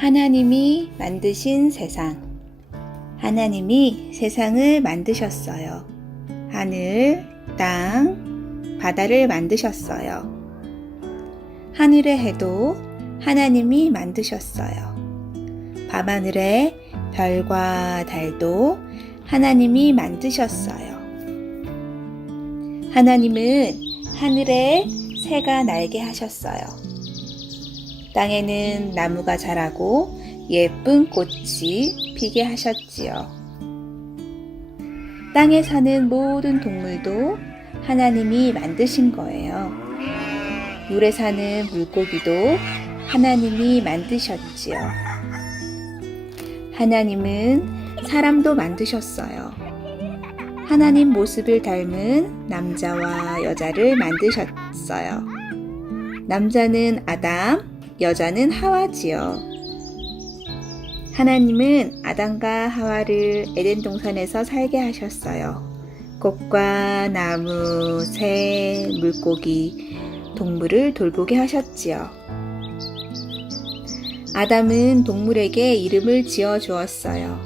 하나님이 만드신 세상. 하나님이 세상을 만드셨어요. 하늘, 땅, 바다를 만드셨어요. 하늘의 해도 하나님이 만드셨어요. 밤하늘의 별과 달도 하나님이 만드셨어요. 하나님은 하늘에 새가 날게 하셨어요. 땅에는 나무가 자라고 예쁜 꽃이 피게 하셨지요. 땅에 사는 모든 동물도 하나님이 만드신 거예요. 물에 사는 물고기도 하나님이 만드셨지요. 하나님은 사람도 만드셨어요. 하나님 모습을 닮은 남자와 여자를 만드셨어요. 남자는 아담, 여자는 하와지요. 하나님은 아담과 하와를 에덴 동산에서 살게 하셨어요. 꽃과 나무, 새, 물고기, 동물을 돌보게 하셨지요. 아담은 동물에게 이름을 지어 주었어요.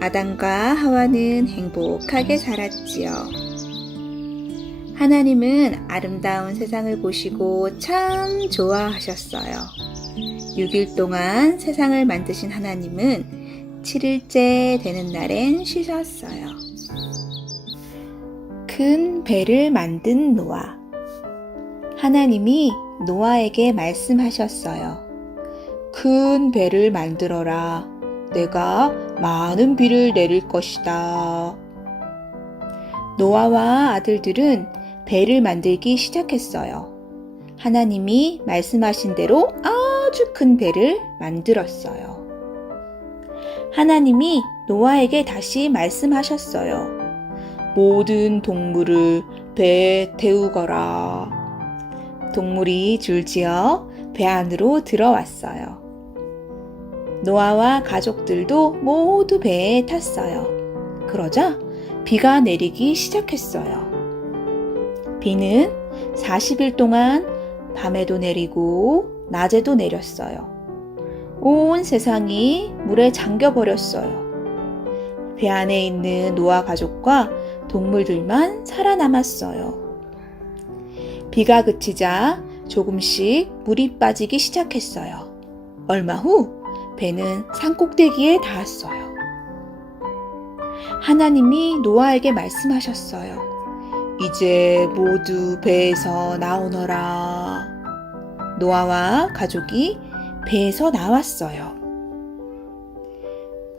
아담과 하와는 행복하게 살았지요. 하나님은 아름다운 세상을 보시고 참 좋아하셨어요. 6일 동안 세상을 만드신 하나님은 7일째 되는 날엔 쉬셨어요. 큰 배를 만든 노아. 하나님이 노아에게 말씀하셨어요. 큰 배를 만들어라. 내가 많은 비를 내릴 것이다. 노아와 아들들은 배를 만들기 시작했어요. 하나님이 말씀하신 대로 아주 큰 배를 만들었어요. 하나님이 노아에게 다시 말씀하셨어요. 모든 동물을 배에 태우거라. 동물이 줄지어 배 안으로 들어왔어요. 노아와 가족들도 모두 배에 탔어요. 그러자 비가 내리기 시작했어요. 비는 40일 동안 밤에도 내리고 낮에도 내렸어요. 온 세상이 물에 잠겨버렸어요. 배 안에 있는 노아 가족과 동물들만 살아남았어요. 비가 그치자 조금씩 물이 빠지기 시작했어요. 얼마 후 배는 산꼭대기에 닿았어요. 하나님이 노아에게 말씀하셨어요. 이제 모두 배에서 나오너라. 노아와 가족이 배에서 나왔어요.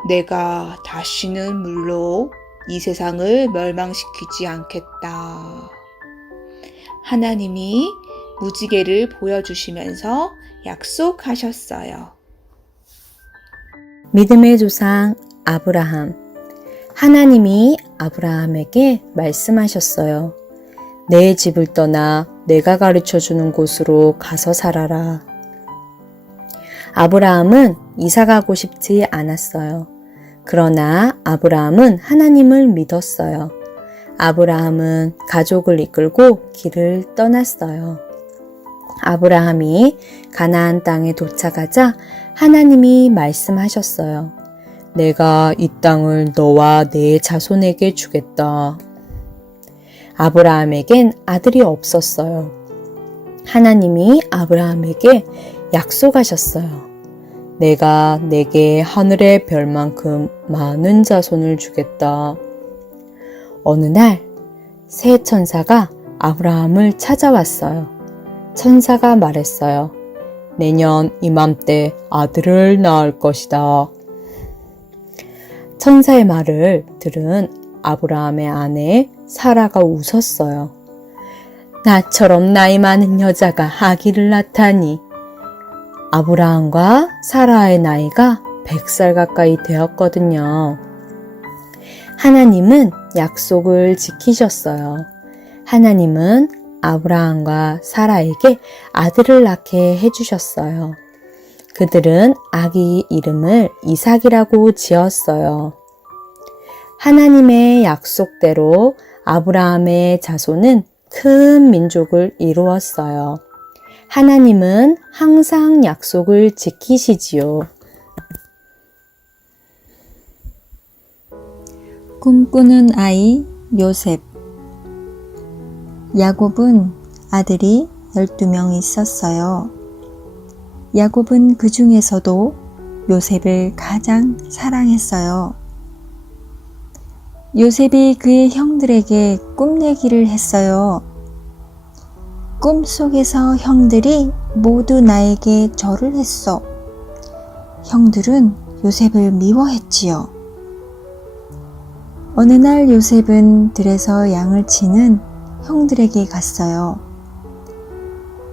내가 다시는 물로 이 세상을 멸망시키지 않겠다. 하나님이 무지개를 보여주시면서 약속하셨어요. 믿음의 조상 아브라함. 하나님이 아브라함에게 말씀하셨어요. 내 집을 떠나 내가 가르쳐주는 곳으로 가서 살아라. 아브라함은 이사 가고 싶지 않았어요. 그러나 아브라함은 하나님을 믿었어요. 아브라함은 가족을 이끌고 길을 떠났어요. 아브라함이 가나안 땅에 도착하자 하나님이 말씀하셨어요. 내가 이 땅을 너와 네 자손에게 주겠다. 아브라함에겐 아들이 없었어요. 하나님이 아브라함에게 약속하셨어요. 내가 내게 하늘의 별만큼 많은 자손을 주겠다. 어느 날 새 천사가 아브라함을 찾아왔어요. 천사가 말했어요. 내년 이맘때 아들을 낳을 것이다. 천사의 말을 들은 아브라함의 아내 사라가 웃었어요. 나처럼 나이 많은 여자가 아기를 낳다니. 아브라함과 사라의 나이가 100살 가까이 되었거든요. 하나님은 약속을 지키셨어요. 하나님은 아브라함과 사라에게 아들을 낳게 해주셨어요. 그들은 아기 이름을 이삭이라고 지었어요. 하나님의 약속대로 아브라함의 자손은 큰 민족을 이루었어요. 하나님은 항상 약속을 지키시지요. 꿈꾸는 아이 요셉. 야곱은 아들이 12명 있었어요. 야곱은 그 중에서도 요셉을 가장 사랑했어요. 요셉이 그의 형들에게 꿈 얘기를 했어요. 꿈속에서 형들이 모두 나에게 절을 했어. 형들은 요셉을 미워했지요. 어느 날 요셉은 들에서 양을 치는 형들에게 갔어요.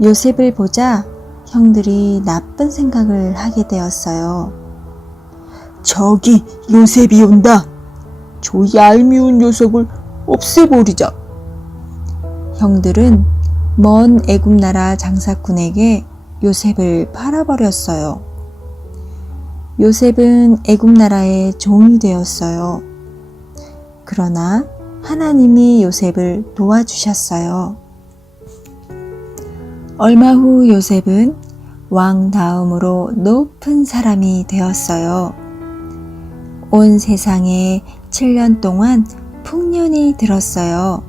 요셉을 보자 형들이 나쁜 생각을 하게 되었어요. 저기 요셉이 온다. 저 얄미운 녀석을 없애버리자. 형들은 먼 애굽 나라 장사꾼에게 요셉을 팔아버렸어요. 요셉은 애굽 나라의 종이 되었어요. 그러나 하나님이 요셉을 도와주셨어요. 얼마 후 요셉은 왕 다음으로 높은 사람이 되었어요. 온 세상에 7년 동안 풍년이 들었어요.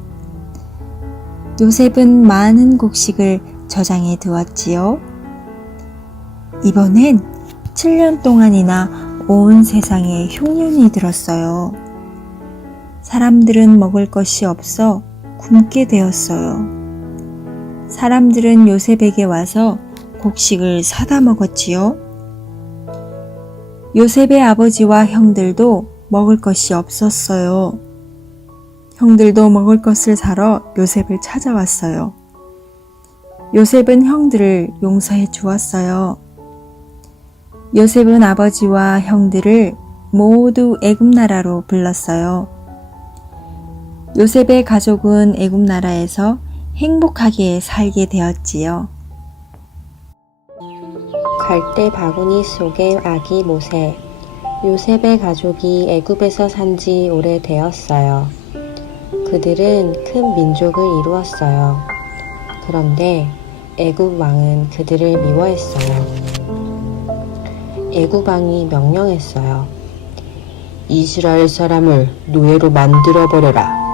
요셉은 많은 곡식을 저장해 두었지요. 이번엔 7년 동안이나 온 세상에 흉년이 들었어요. 사람들은 먹을 것이 없어 굶게 되었어요. 사람들은 요셉에게 와서 곡식을 사다 먹었지요. 요셉의 아버지와 형들도 먹을 것이 없었어요. 형들도 먹을 것을 사러 요셉을 찾아왔어요. 요셉은 형들을 용서해 주었어요. 요셉은 아버지와 형들을 모두 애굽 나라로 불렀어요. 요셉의 가족은 애굽 나라에서 행복하게 살게 되었지요. 갈대 바구니 속의 아기 모세. 요셉의 가족이 애굽에서 산 지 오래되었어요. 그들은 큰 민족을 이루었어요. 그런데 애굽 왕은 그들을 미워했어요. 애굽 왕이 명령했어요. 이스라엘 사람을 노예로 만들어버려라.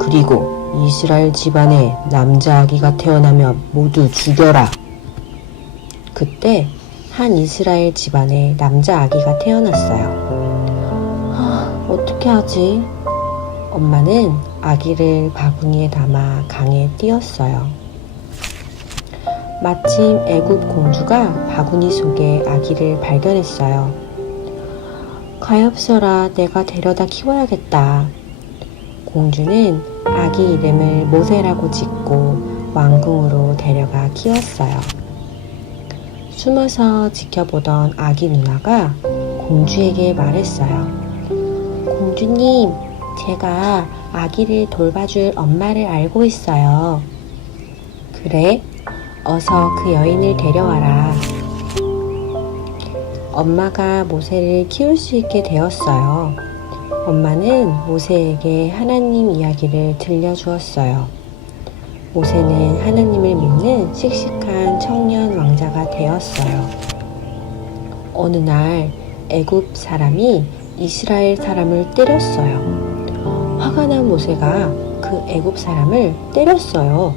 그리고 이스라엘 집안에 남자 아기가 태어나면 모두 죽여라. 그때 한 이스라엘 집안에 남자 아기가 태어났어요. 어떻게 하지? 엄마는 아기를 바구니에 담아 강에 띄웠어요. 마침 애굽 공주가 바구니 속에 아기를 발견했어요. 가엾어라, 내가 데려다 키워야겠다. 공주는 아기 이름을 모세라고 짓고 왕궁으로 데려가 키웠어요. 숨어서 지켜보던 아기 누나가 공주에게 말했어요. 공주님, 제가 아기를 돌봐줄 엄마를 알고 있어요. 그래? 어서 그 여인을 데려와라. 엄마가 모세를 키울 수 있게 되었어요. 엄마는 모세에게 하나님 이야기를 들려주었어요. 모세는 하나님을 믿는 씩씩한 청년 왕자가 되었어요. 어느 날 애굽 사람이 이스라엘 사람을 때렸어요. 화가 난 모세가 그 애굽 사람을 때렸어요.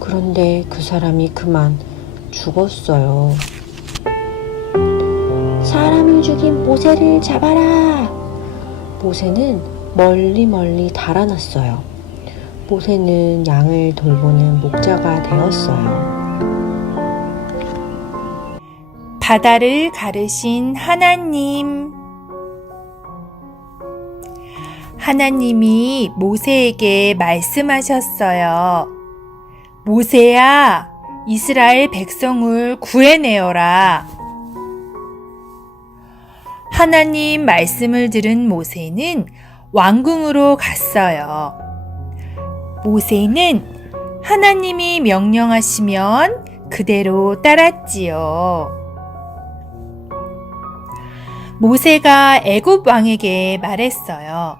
그런데 그 사람이 그만 죽었어요. 사람을 죽인 모세를 잡아라! 모세는 멀리 달아났어요. 모세는 양을 돌보는 목자가 되었어요. 바다를 가르신 하나님. 하나님이 모세에게 말씀하셨어요. 모세야, 이스라엘 백성을 구해내어라. 하나님 말씀을 들은 모세는 왕궁으로 갔어요. 모세는 하나님이 명령하시면 그대로 따랐지요. 모세가 애굽 왕에게 말했어요.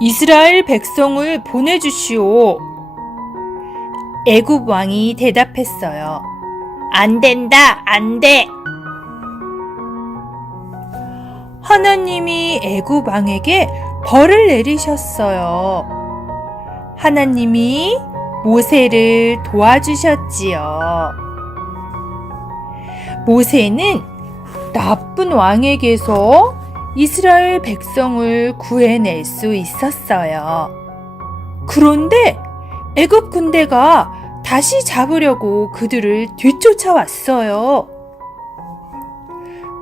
이스라엘 백성을 보내주시오. 애굽 왕이 대답했어요. 안 된다, 안 돼! 하나님이 애굽 왕에게 벌을 내리셨어요. 하나님이 모세를 도와주셨지요. 모세는 나쁜 왕에게서 이스라엘 백성을 구해낼 수 있었어요. 그런데 애굽 군대가 다시 잡으려고 그들을 뒤쫓아왔어요.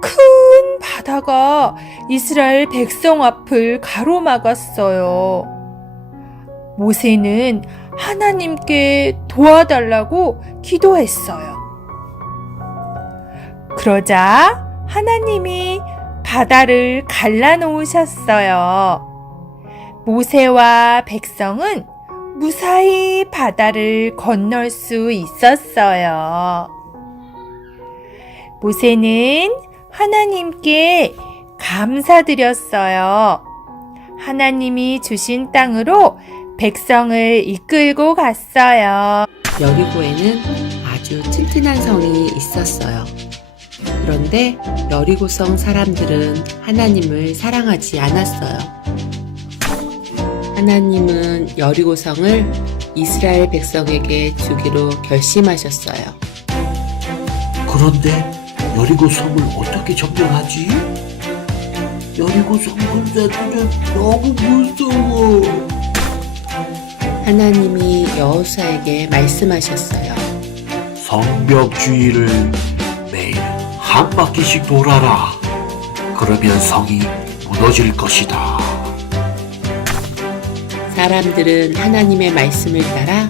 큰 바다가 이스라엘 백성 앞을 가로막았어요. 모세는 하나님께 도와달라고 기도했어요. 그러자 하나님이 바다를 갈라놓으셨어요. 모세와 백성은 무사히 바다를 건널 수 있었어요. 모세는 하나님께 감사드렸어요. 하나님이 주신 땅으로 백성을 이끌고 갔어요. 여리고에는 아주 튼튼한 성이 있었어요. 그런데 여리고성 사람들은 하나님을 사랑하지 않았어요. 하나님은 여리고성을 이스라엘 백성에게 주기로 결심하셨어요. 그런데 여리고 성을 어떻게 점령하지? 여리고 성 군대들은 너무 무서워. 하나님이 여호수아에게 말씀하셨어요. 성벽 주위를 매일 한 바퀴씩 돌아라. 그러면 성이 무너질 것이다. 사람들은 하나님의 말씀을 따라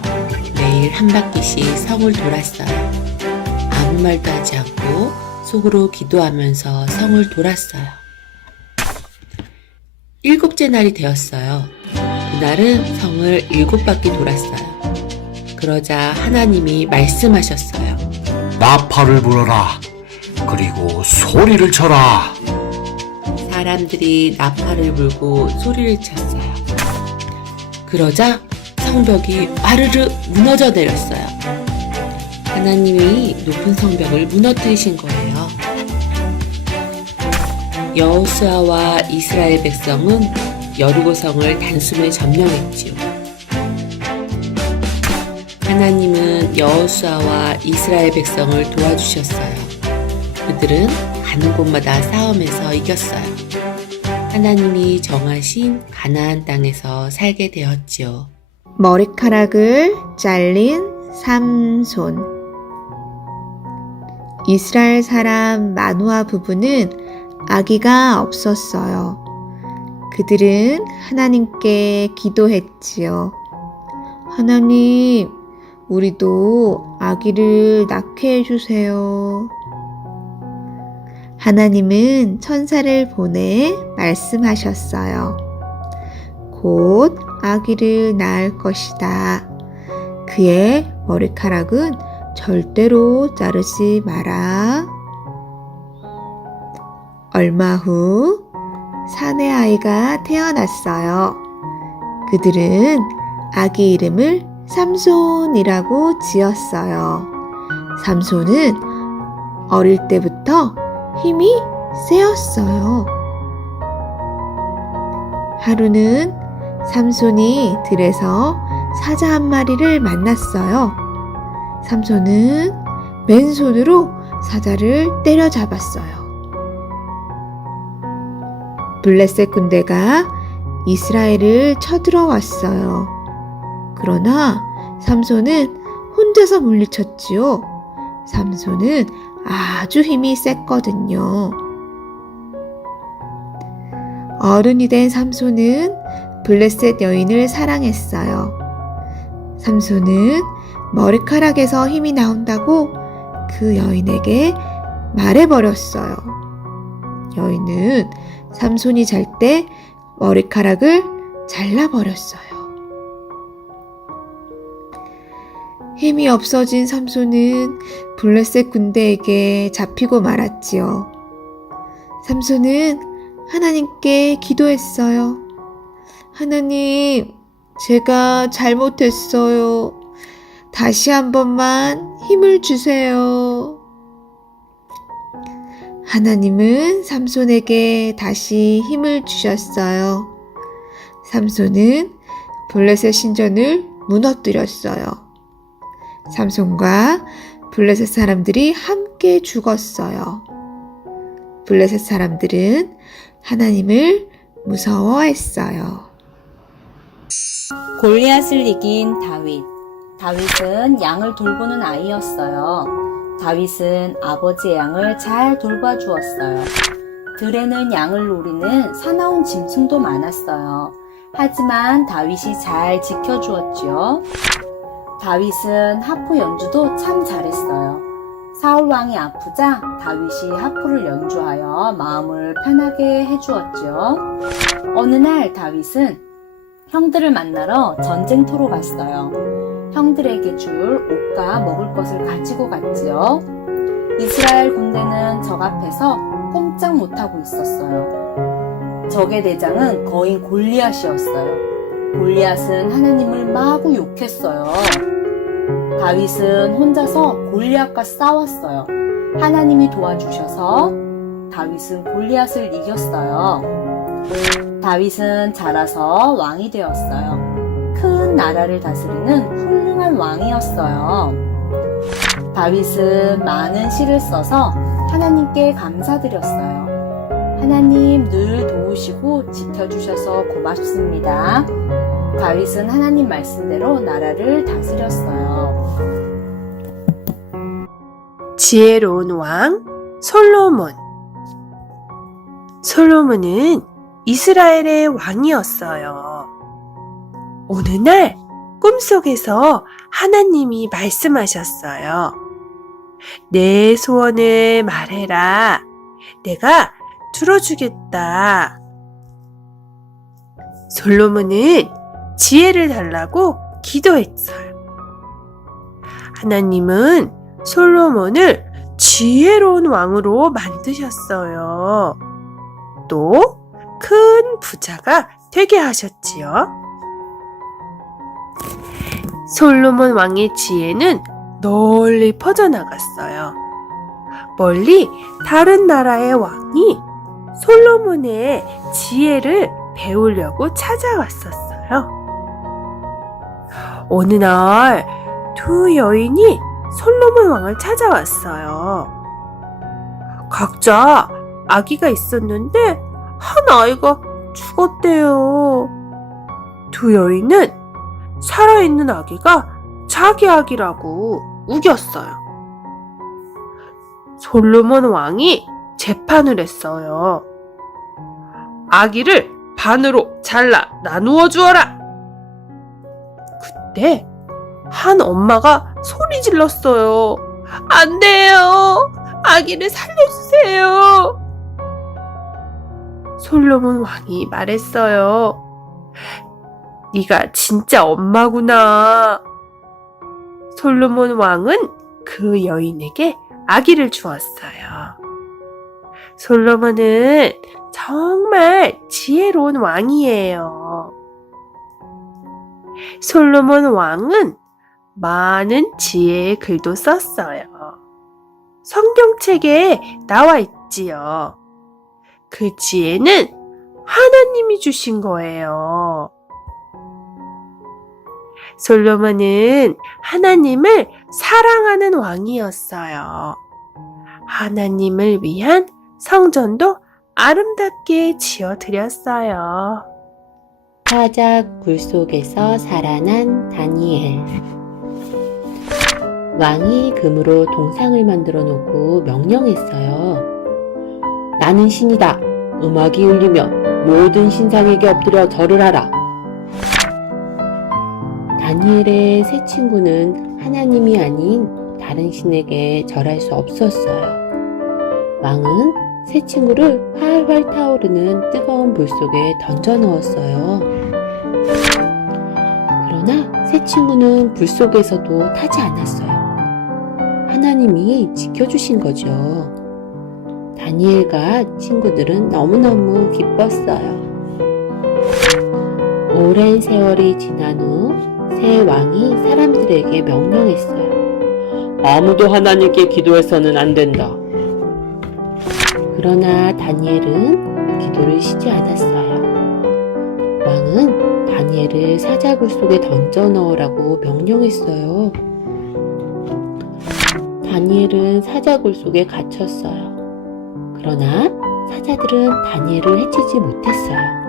매일 한 바퀴씩 성을 돌았어요. 아무 말도 하지 않고 속으로 기도하면서 성을 돌았어요. 7째 날이 되었어요. 그날은 성을 7바퀴 돌았어요. 그러자 하나님이 말씀하셨어요. 나팔을 불어라. 그리고 소리를 쳐라. 사람들이 나팔을 불고 소리를 쳤어요. 그러자 성벽이 와르르 무너져 내렸어요. 하나님이 높은 성벽을 무너뜨리신 거예요. 여호수아와 이스라엘 백성은 여리고성을 단숨에 점령했지요. 하나님은 여호수아와 이스라엘 백성을 도와주셨어요. 그들은 가는 곳마다 싸움에서 이겼어요. 하나님이 정하신 가나안 땅에서 살게 되었지요. 머리카락을 잘린 삼손. 이스라엘 사람 마누아 부부는 아기가 없었어요. 그들은 하나님께 기도했지요. 하나님, 우리도 아기를 낳게 해주세요. 하나님은 천사를 보내 말씀하셨어요. 곧 아기를 낳을 것이다. 그의 머리카락은 절대로 자르지 마라. 얼마 후 사내 아이가 태어났어요. 그들은 아기 이름을 삼손이라고 지었어요. 삼손은 어릴 때부터 힘이 세었어요. 하루는 삼손이 들에서 사자 한 마리를 만났어요. 삼손은 맨손으로 사자를 때려잡았어요. 블레셋 군대가 이스라엘을 쳐들어왔어요. 그러나 삼손은 혼자서 물리쳤지요. 삼손은 아주 힘이 셌거든요. 어른이 된 삼손은 블레셋 여인을 사랑했어요. 삼손은 머리카락에서 힘이 나온다고 그 여인에게 말해버렸어요. 여인은 삼손이 잘 때 머리카락을 잘라버렸어요. 힘이 없어진 삼손은 블레셋 군대에게 잡히고 말았지요. 삼손은 하나님께 기도했어요. 하나님, 제가 잘못했어요. 다시 한 번만 힘을 주세요. 하나님은 삼손에게 다시 힘을 주셨어요. 삼손은 블레셋 신전을 무너뜨렸어요. 삼손과 블레셋 사람들이 함께 죽었어요. 블레셋 사람들은 하나님을 무서워했어요. 골리앗을 이긴 다윗. 다윗은 양을 돌보는 아이였어요. 다윗은 아버지의 양을 잘 돌봐주었어요. 들에는 양을 노리는 사나운 짐승도 많았어요. 하지만 다윗이 잘 지켜주었지요. 다윗은 하프 연주도 참 잘했어요. 사울 왕이 아프자 다윗이 하프를 연주하여 마음을 편하게 해주었지요. 어느 날 다윗은 형들을 만나러 전쟁터로 갔어요. 형들에게 줄 옷과 먹을 것을 가지고 갔지요. 이스라엘 군대는 적 앞에서 꼼짝 못하고 있었어요. 적의 대장은 거인 골리앗이었어요. 골리앗은 하나님을 마구 욕했어요. 다윗은 혼자서 골리앗과 싸웠어요. 하나님이 도와주셔서 다윗은 골리앗을 이겼어요. 다윗은 자라서 왕이 되었어요. 큰 나라를 다스리는 훌륭한 왕이었어요. 다윗은 많은 시를 써서 하나님께 감사드렸어요. 하나님 늘 도우시고 지켜주셔서 고맙습니다. 다윗은 하나님 말씀대로 나라를 다스렸어요. 지혜로운 왕 솔로몬. 솔로몬은 이스라엘의 왕이었어요. 어느 날 꿈속에서 하나님이 말씀하셨어요. 내 소원을 말해라. 내가 들어주겠다. 솔로몬은 지혜를 달라고 기도했어요. 하나님은 솔로몬을 지혜로운 왕으로 만드셨어요. 또 큰 부자가 되게 하셨지요. 솔로몬 왕의 지혜는 널리 퍼져나갔어요. 멀리 다른 나라의 왕이 솔로몬의 지혜를 배우려고 찾아왔었어요. 어느 날 두 여인이 솔로몬 왕을 찾아왔어요. 각자 아기가 있었는데 한 아이가 죽었대요. 두 여인은 살아있는 아기가 자기 아기라고 우겼어요. 솔로몬 왕이 재판을 했어요. 아기를 반으로 잘라 나누어 주어라. 그때 한 엄마가 소리 질렀어요. 안 돼요. 아기를 살려주세요. 솔로몬 왕이 말했어요. 네가 진짜 엄마구나. 솔로몬 왕은 그 여인에게 아기를 주었어요. 솔로몬은 정말 지혜로운 왕이에요. 솔로몬 왕은 많은 지혜의 글도 썼어요. 성경책에 나와 있지요. 그 지혜는 하나님이 주신 거예요. 솔로몬은 하나님을 사랑하는 왕이었어요. 하나님을 위한 성전도 아름답게 지어드렸어요. 사자 굴 속에서 살아난 다니엘. 왕이 금으로 동상을 만들어 놓고 명령했어요. 나는 신이다. 음악이 울리면 모든 신상에게 엎드려 절을 하라. 다니엘의 세 친구는 하나님이 아닌 다른 신에게 절할 수 없었어요. 왕은 세 친구를 활활 타오르는 뜨거운 불 속에 던져 넣었어요. 그러나 세 친구는 불 속에서도 타지 않았어요. 하나님이 지켜주신 거죠. 다니엘과 친구들은 너무너무 기뻤어요. 오랜 세월이 지난 후 새 왕이 사람들에게 명령했어요. 아무도 하나님께 기도해서는 안 된다. 그러나 다니엘은 기도를 쉬지 않았어요. 왕은 다니엘을 사자굴 속에 던져 넣으라고 명령했어요. 다니엘은 사자굴 속에 갇혔어요. 그러나 사자들은 다니엘을 해치지 못했어요.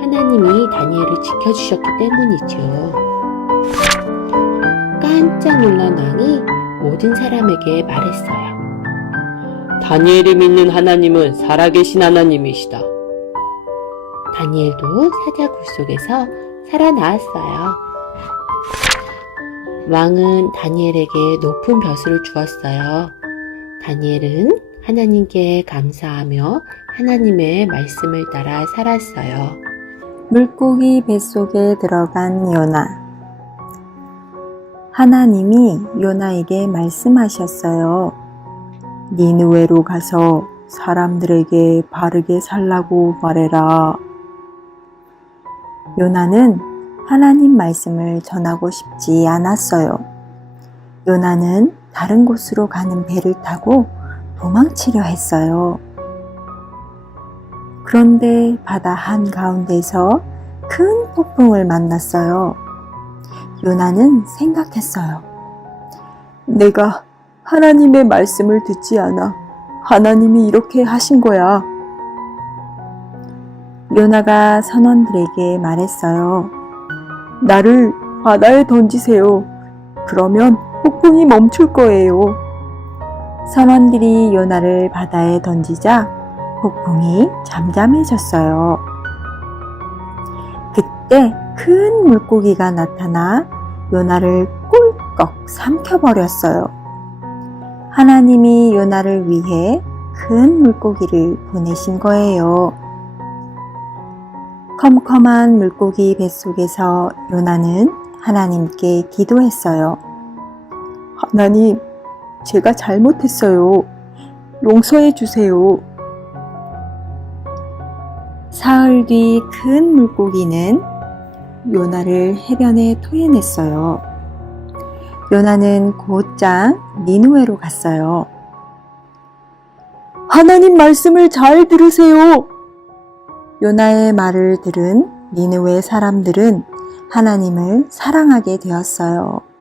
하나님이 다니엘을 지켜주셨기 때문이죠. 깜짝 놀란 왕이 모든 사람에게 말했어요. 다니엘이 믿는 하나님은 살아계신 하나님이시다. 다니엘도 사자굴 속에서 살아나왔어요. 왕은 다니엘에게 높은 벼슬을 주었어요. 다니엘은 하나님께 감사하며 하나님의 말씀을 따라 살았어요. 물고기 뱃속에 들어간 요나. 하나님이 요나에게 말씀하셨어요. 니느웨로 가서 사람들에게 바르게 살라고 말해라. 요나는 하나님 말씀을 전하고 싶지 않았어요. 요나는 다른 곳으로 가는 배를 타고 도망치려 했어요. 그런데 바다 한가운데서 큰 폭풍을 만났어요. 요나는 생각했어요. 내가 하나님의 말씀을 듣지 않아 하나님이 이렇게 하신 거야. 요나가 선원들에게 말했어요. 나를 바다에 던지세요. 그러면 폭풍이 멈출 거예요. 선원들이 요나를 바다에 던지자 폭풍이 잠잠해졌어요. 그때 큰 물고기가 나타나 요나를 꿀꺽 삼켜버렸어요. 하나님이 요나를 위해 큰 물고기를 보내신 거예요. 컴컴한 물고기 뱃속에서 요나는 하나님께 기도했어요. 하나님, 제가 잘못했어요. 용서해 주세요. 사흘 뒤 큰 물고기는 요나를 해변에 토해냈어요. 요나는 곧장 니느웨로 갔어요. 하나님 말씀을 잘 들으세요. 요나의 말을 들은 니느웨 사람들은 하나님을 사랑하게 되었어요.